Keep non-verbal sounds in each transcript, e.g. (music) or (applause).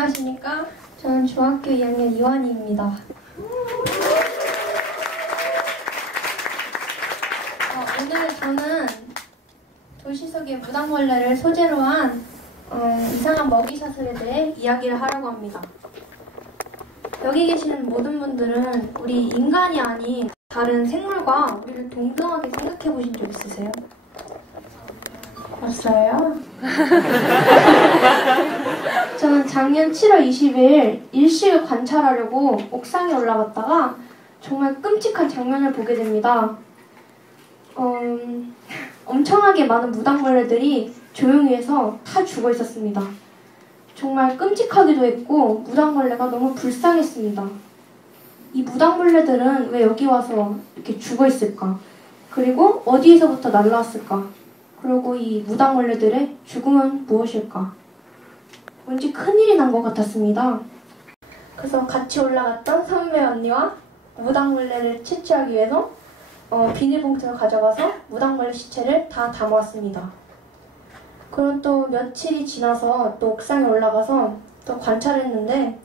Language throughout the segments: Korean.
안녕하십니까. 저는 중학교 2학년 이완희입니다. 어, 오늘 저는 도시 속의 무당벌레를 소재로 한 어, 이상한 먹이사슬에 대해 이야기를 하려고 합니다. 여기 계시는 모든 분들은 우리 인간이 아닌 다른 생물과 우리를 동등하게 생각해 보신 적 있으세요? 없어요? (laughs) 저는 작년 7월 20일 일식을 관찰하려고 옥상에 올라갔다가 정말 끔찍한 장면을 보게 됩니다. 음, 엄청나게 많은 무당벌레들이 조용히해서 다 죽어 있었습니다. 정말 끔찍하기도 했고 무당벌레가 너무 불쌍했습니다. 이 무당벌레들은 왜 여기 와서 이렇게 죽어 있을까? 그리고 어디에서부터 날라왔을까? 그리고 이 무당벌레들의 죽음은 무엇일까? 왠지 큰일이 난 것 같았습니다. 그래서 같이 올라갔던 선배 언니와 무당벌레를 채취하기 위해서 어, 비닐봉투를 가져가서 무당벌레 시체를 다 담아왔습니다. 그리고 또 며칠이 지나서 또 옥상에 올라가서 또 관찰했는데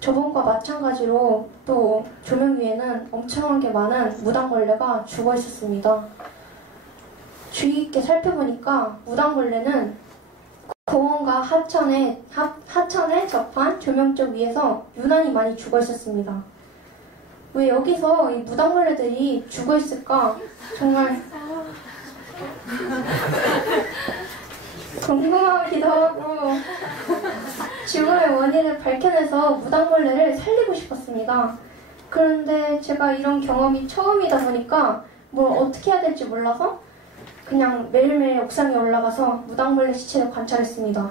저번과 마찬가지로 또 조명 위에는 엄청나게 많은 무당벌레가 죽어 있었습니다. 주의 깊게 살펴보니까 무당벌레는 공원과 하천에, 하, 하천에 접한 조명 쪽 위에서 유난히 많이 죽어 있었습니다. 왜 여기서 이 무당벌레들이 죽어 있을까? 정말 궁금하기도 하고 죽음의 원인을 밝혀내서 무당벌레를 살리고 싶었습니다. 그런데 제가 이런 경험이 처음이다 보니까 뭘 어떻게 해야 될지 몰라서 그냥 매일매일 옥상에 올라가서 무당벌레 시체를 관찰했습니다.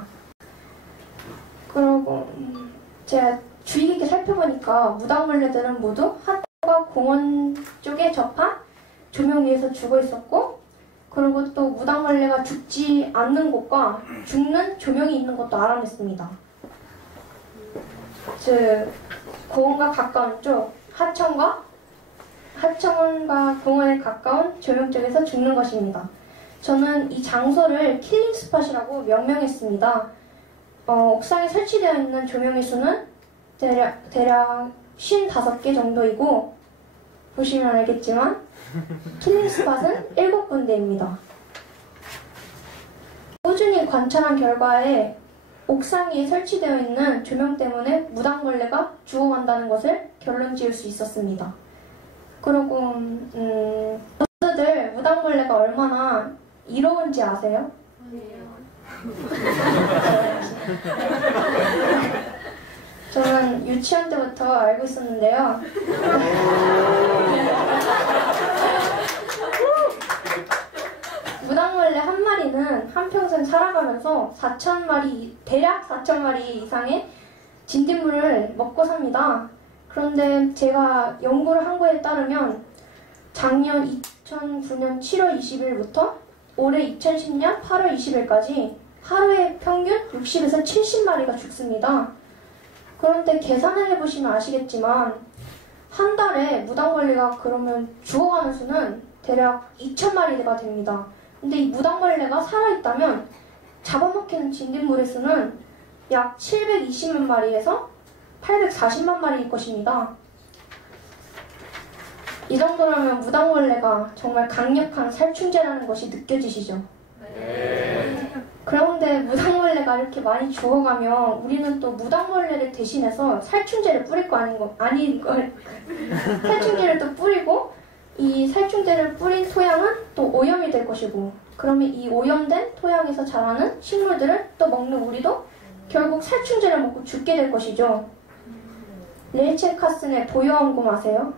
그리고 음, 제가 주의 깊게 살펴보니까 무당벌레들은 모두 하천과 공원 쪽에 접한 조명 위에서 죽어 있었고 그리고 또 무당벌레가 죽지 않는 곳과 죽는 조명이 있는 곳도 알아냈습니다. 즉 공원과 가까운 쪽 하천과 하천과 공원에 가까운 조명 쪽에서 죽는 것입니다. 저는 이 장소를 킬링 스팟이라고 명명했습니다. 어, 옥상에 설치되어 있는 조명의 수는 대략, 대략 55개 정도이고 보시면 알겠지만 킬링 스팟은 7군데입니다. 꾸준히 관찰한 결과에 옥상 위에 설치되어 있는 조명 때문에 무당벌레가 죽어간다는 것을 결론 지을 수 있었습니다. 그리고 음, 모두들 무당벌레가 얼마나 이로운지 아세요? 저는 유치원 때부터 알고 있었는데요. 무당벌레 한 마리는 한평생 살아가면서 4천 마리, 대략 4천 마리 이상의 진딧물을 먹고 삽니다. 그런데 제가 연구를 한 거에 따르면 작년 2009년 7월 20일부터 올해 2010년 8월 20일까지 하루에 평균 60에서 70마리가 죽습니다. 그런데 계산을 해보시면 아시겠지만 한 달에 무당벌레가 그러면 죽어가는 수는 대략 2천마리가 됩니다. 근데 이 무당벌레가 살아있다면 잡아먹히는 진딧물의 수는 약 720만 마리에서 840만 마리일 것입니다. 이 정도라면 무당벌레가 정말 강력한 살충제라는 것이 느껴지시죠? 네. 그런데 무당벌레가 이렇게 많이 죽어가면 우리는 또 무당벌레를 대신해서 살충제를 뿌릴 거 아닌 거 아닌 걸 (laughs) 살충제를 또 뿌리고 이 살충제를 뿌린 토양은 또 오염이 될 것이고 그러면 이 오염된 토양에서 자라는 식물들을 또 먹는 우리도 결국 살충제를 먹고 죽게 될 것이죠. 레이첼 카슨의 보유함곰 아세요?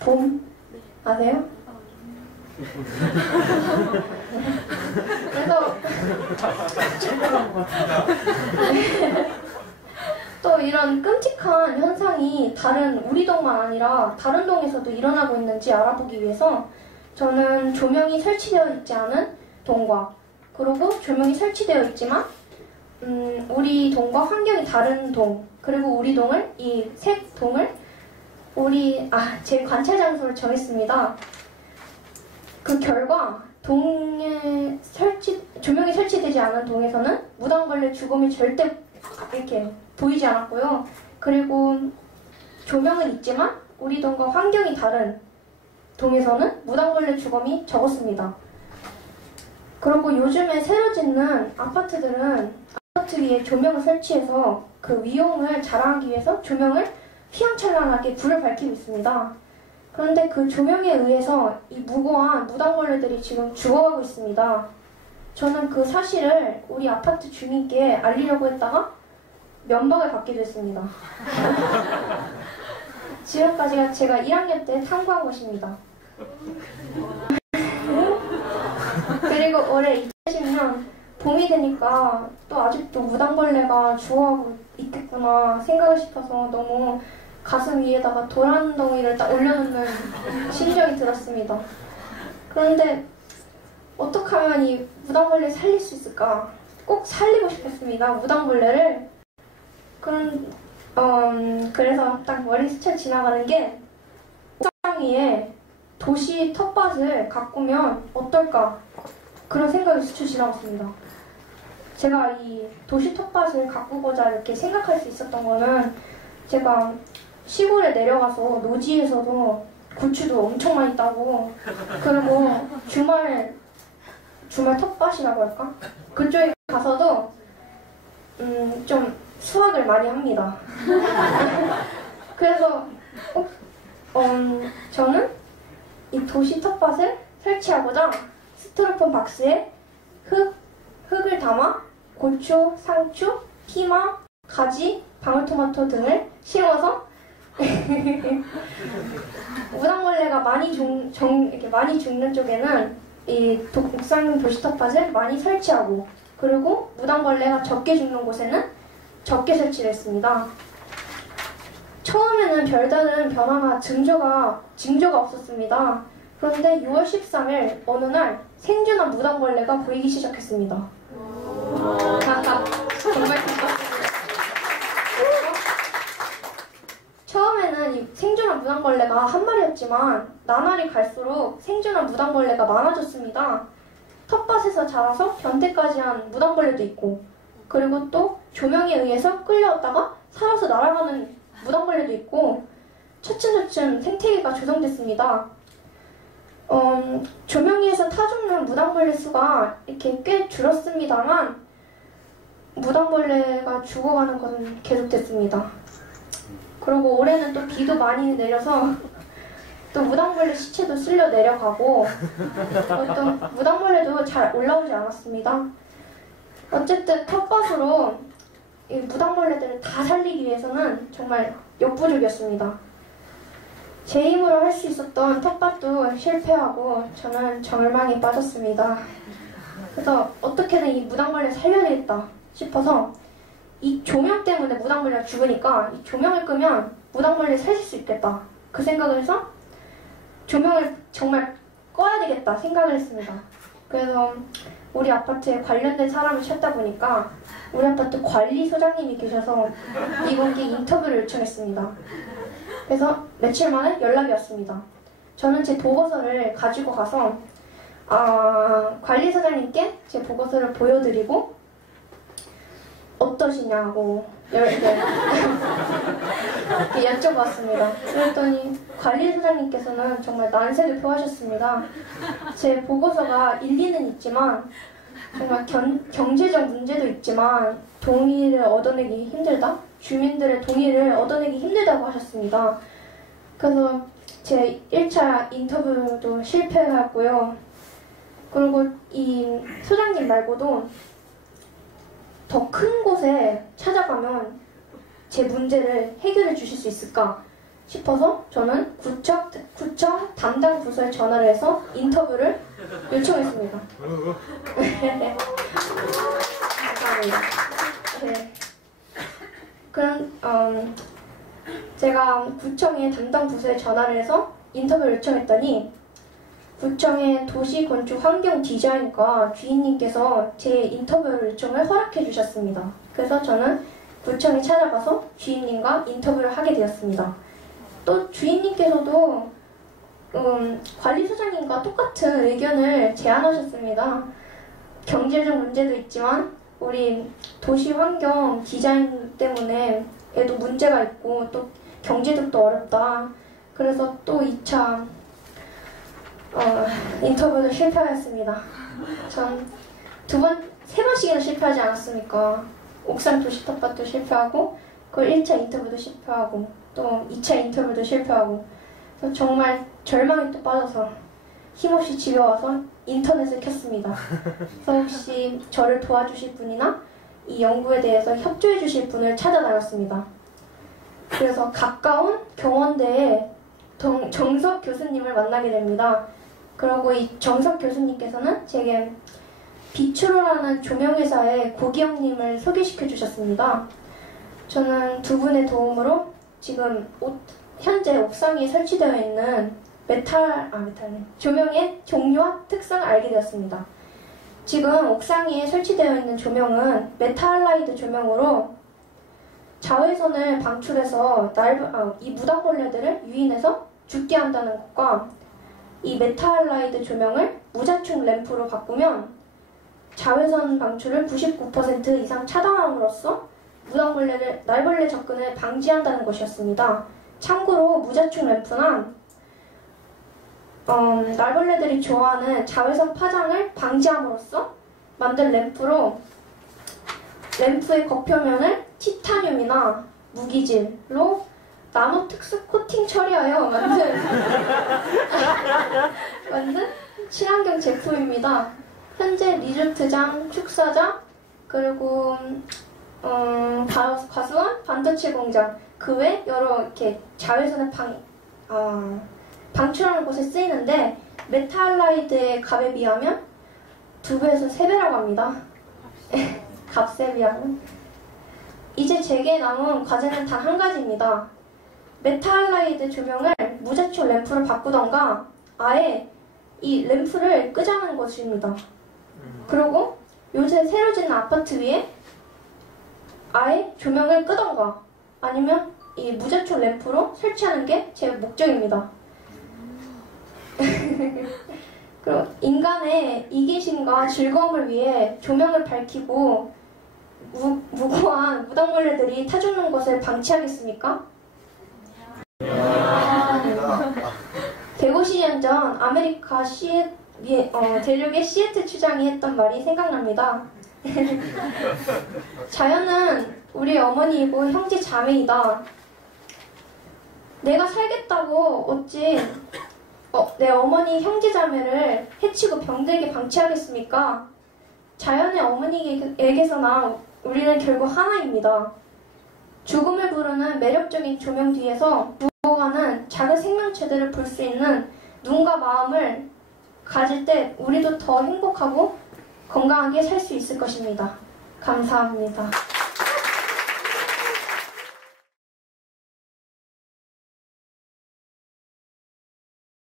봄 아세요? 그래서 (laughs) 또 이런 끔찍한 현상이 다른 우리 동만 아니라 다른 동에서도 일어나고 있는지 알아보기 위해서 저는 조명이 설치되어 있지 않은 동과 그리고 조명이 설치되어 있지만 음, 우리 동과 환경이 다른 동 그리고 우리 동을 이세 동을 우리 아 제 관찰 장소를 정했습니다. 그 결과 동에 설치 조명이 설치되지 않은 동에서는 무당벌레 죽음이 절대 이렇게 보이지 않았고요. 그리고 조명은 있지만 우리 동과 환경이 다른 동에서는 무당벌레 주검이 적었습니다. 그리고 요즘에 새로 짓는 아파트들은 아파트 위에 조명을 설치해서 그 위용을 자랑하기 위해서 조명을 휘황찬란하게 불을 밝히고 있습니다. 그런데 그 조명에 의해서 이 무고한 무당벌레들이 지금 죽어가고 있습니다. 저는 그 사실을 우리 아파트 주민께 알리려고 했다가 면박을 받게 됐습니다. (laughs) 지금까지가 제가 1학년 때 탐구한 것입니다. 그리고 올해 2010년 봄이 되니까 또 아직도 무당벌레가 죽어가고 있겠구나 생각을 싶어서 너무 가슴 위에다가 도란 덩이를 딱 올려놓는 심정이 들었습니다. 그런데 어떻게 하면 이 무당벌레 살릴 수 있을까? 꼭 살리고 싶었습니다. 무당벌레를. 그런 음, 그래서 딱 머리 스쳐 지나가는 게 옥상 위에 도시 텃밭을 가꾸면 어떨까 그런 생각이 스쳐 지나갔습니다. 제가 이 도시 텃밭을 가꾸고자 이렇게 생각할 수 있었던 거는 제가 시골에 내려가서 노지에서도 고추도 엄청 많이 따고 그리고 주말 주말 텃밭이라고 할까 그쪽에 가서도 음, 좀 수학을 많이 합니다. (laughs) 그래서 어, 음, 저는 이 도시 텃밭을 설치하고자 스티로폼 박스에 흙, 흙을 담아 고추, 상추, 피마, 가지, 방울토마토 등을 심어서 무당벌레가 (laughs) 많이 종, 정, 이렇게 많이 죽는 쪽에는 이 옥상 도시 텃밭을 많이 설치하고 그리고 무당벌레가 적게 죽는 곳에는 적게 설치를 했습니다. 처음에는 별다른 변화나 증조가, 징조가 없었습니다. 그런데 6월 13일 어느 날 생존한 무당벌레가 보이기 시작했습니다. 정말 기뻤습니다. 처음에는 이 무당벌레가 한 마리였지만 나날이 갈수록 생존한 무당벌레가 많아졌습니다. 텃밭에서 자라서 변태까지 한 무당벌레도 있고 그리고 또 조명에 의해서 끌려왔다가 살아서 날아가는 무당벌레도 있고 차츰차츰 생태계가 조성됐습니다. 음, 조명위에서 타죽는 무당벌레 수가 이렇게 꽤 줄었습니다만 무당벌레가 죽어가는 것은 계속됐습니다. 그리고 올해는 또 비도 많이 내려서 또 무당벌레 시체도 쓸려 내려가고 어떤 무당벌레도 잘 올라오지 않았습니다. 어쨌든 텃밭으로 이 무당벌레들을 다 살리기 위해서는 정말 역부족이었습니다. 제 힘으로 할 수 있었던 텃밭도 실패하고 저는 절망에 빠졌습니다. 그래서 어떻게든 이 무당벌레 살려야겠다 싶어서 이 조명 때문에 무당벌레가 죽으니까 이 조명을 끄면 무당벌레 살릴 수 있겠다. 그 생각을 해서 조명을 정말 꺼야 되겠다 생각을 했습니다. 그래서 우리 아파트에 관련된 사람을 찾다 보니까 우리 아파트 관리소장님이 계셔서 이분께 인터뷰를 요청했습니다. 그래서 며칠 만에 연락이 왔습니다. 저는 제 보고서를 가지고 가서 아, 관리소장님께 제 보고서를 보여드리고 어떠시냐고 이렇게 여쭤봤습니다. 그랬더니 관리소장님께서는 정말 난색을 표하셨습니다. 제 보고서가 일리는 있지만 정말 견, 경제적 문제도 있지만 동의를 얻어내기 힘들다? 주민들의 동의를 얻어내기 힘들다고 하셨습니다. 그래서 제 1차 인터뷰도 실패했고요. 그리고 이 소장님 말고도 더 큰 곳에 찾아가면 제 문제를 해결해 주실 수 있을까 싶어서 저는 구청, 구청 담당 부서에 전화를 해서 인터뷰를 요청했습니다. 감사합니다. 네. 그럼 음, 제가 구청의 담당 부서에 전화를 해서 인터뷰를 요청했더니 구청의 도시 건축 환경 디자인과 주인님께서 제 인터뷰를 요청을 허락해 주셨습니다. 그래서 저는 구청에 찾아가서 주인님과 인터뷰를 하게 되었습니다. 또 주인님께서도 음, 관리소장님과 똑같은 의견을 제안하셨습니다. 경제적 문제도 있지만 우리 도시 환경 디자인 때문에 얘도 문제가 있고 또 경제력도 어렵다. 그래서 또 2차 어, 인터뷰도 실패하였습니다. 전 두 번, 세 번씩이나 실패하지 않았습니까? 옥상 도시 텃밭도 실패하고, 그 1차 인터뷰도 실패하고, 또 2차 인터뷰도 실패하고, 정말 절망에 또 빠져서 힘없이 집에 와서 인터넷을 켰습니다. 그래서 혹시 저를 도와주실 분이나 이 연구에 대해서 협조해 주실 분을 찾아다녔습니다. 그래서 가까운 경원대에 정- 정석 교수님을 만나게 됩니다. 그리고 이 정석 교수님께서는 제게 비추로라는 조명회사의 고기영님을 소개시켜 주셨습니다. 저는 두 분의 도움으로 지금 옷- 현재 옥상에 설치되어 있는 메탈, 아, 메탈네. 조명의 종류와 특성을 알게 되었습니다. 지금 옥상에 설치되어 있는 조명은 메탈라이드 조명으로 자외선을 방출해서 날, 아, 이 무당 벌레들을 유인해서 죽게 한다는 것과 이 메탈라이드 조명을 무자충 램프로 바꾸면 자외선 방출을 99% 이상 차단함으로써 무당벌레를 날벌레 접근을 방지한다는 것이었습니다. 참고로 무자충 램프는 음, 날벌레들이 좋아하는 자외선 파장을 방지함으로써 만든 램프로 램프의 겉표면을 티타늄이나 무기질로 나노 특수 코팅 처리하여 만든 (laughs) 만든 친환경 제품입니다. 현재 리조트장, 축사장, 그리고 음, 가- 과수원, 반도체 공장 그 외 여러 이렇게 자외선을 방, 아, 방출하는 곳에 쓰이는데 메탈라이드의 값에 비하면 두 배에서 세 배라고 합니다. (laughs) 값에 비하면 이제 제게 남은 과제는 단 한 가지입니다. 메탈라이드 조명을 무자충 램프로 바꾸던가 아예 이 램프를 끄자는 것입니다. 그리고 요새 새로 짓는 아파트 위에 아예 조명을 끄던가 아니면 이 무자충 램프로 설치하는 게 제 목적입니다. (laughs) 그리고 인간의 이기심과 즐거움을 위해 조명을 밝히고 무, 무고한 무당벌레들이 타죽는 것을 방치하겠습니까? 150년 전 아메리카 시애, 미- 어, 대륙의 시애틀 추장이 했던 말이 생각납니다. (laughs) 자연은 우리 어머니이고 형제 자매이다. 내가 살겠다고 어찌 어, 내 어머니 형제 자매를 해치고 병들게 방치하겠습니까? 자연의 어머니에게서나 우리는 결국 하나입니다. 죽음을 부르는 매력적인 조명 뒤에서 무어가는 작은 생명체들을 볼 수 있는 눈과 마음을 가질 때 우리도 더 행복하고 건강하게 살 수 있을 것입니다. 감사합니다.